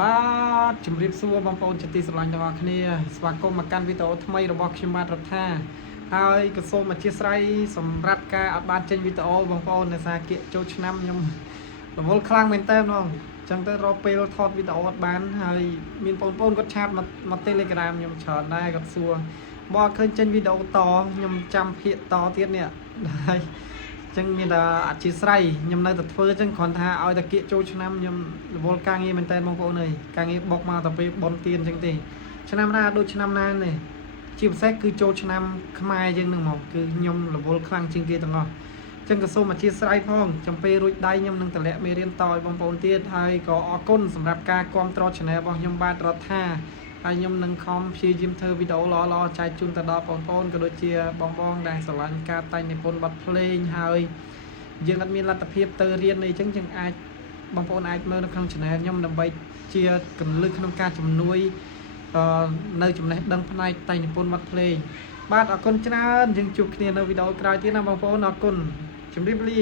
បាទជំរាបសួរបងប្អូនជាទីស្រឡាញ់ទាំងអស់គ្នាស្វាគមន៍មកកាន់វីដេអូថ្មីរបស់ខ្ញុំបាទរដ្ឋាហើយក៏សូមអធិស្ឋានសម្រាប់ការអត់បានចេញវីដេអូបងប្អូនដោយសារគៀកចូលឆ្នាំខ្ញុំរវល់ខ្លាំងមែនតើហ្មងអញ្ចឹងទៅរកពេលថតវីដេអូអត់បានហើយមានបងប្អូនគាត់ឆាតមក Telegram ខ្ញុំច្រើនដែរគាត់សួរបើឃើញចេញវីដេអូតខ្ញុំចាំភាគតទៀតនេះហើយចឹងមានតែអធិស្ឋានខ្ញុំនៅតែធ្វើចឹងគ្រាន់ថាឲ្យតែគៀកចូលឆ្នាំខ្ញុំរវល់ការងារមែនតើបងប្អូនអើយការងារបុកមកតែពេលបនទៀនចឹងទេឆ្នាំណាដូចឆ្នាំណានេះជាពិសេសគឺចូលឆ្នាំខ្មែរយើងនឹងមកគឺខ្ញុំរវល់ខ្លាំងជាងគេទាំងអស់ចឹងក៏សូមអធិស្ឋានផងចំពេលរួចដៃខ្ញុំនឹងតម្លាក់មេរៀនតឲ្យបងប្អូនទៀតហើយក៏អរគុណសម្រាប់ការគាំទ្រ Channel របស់ខ្ញុំបាទរដ្ឋាហើយខ្ញុំនឹងខំព្យាយាមធ្វើវីដេអូល្អៗចែកជូនទៅដល់បងប្អូនក៏ដូចជាបងដែលស្រឡាញ់ការតែងនិពន្ធបទភ្លេងហើយយើងអត់មានលទ្ធភាពទៅរៀនអីចឹងយើងអាចបងប្អូនអាចមើលនៅក្នុង Channel ខ្ញុំដើម្បីជាកន្លឹះក្នុងការជំនួយនៅចំណេះដឹងផ្នែកតែងនិពន្ធបទភ្លេងបាទអរគុណច្រើនយើងជួបគ្នានៅវីដេអូក្រោយទៀតណាបងប្អូនអរគុណជម្រាបលា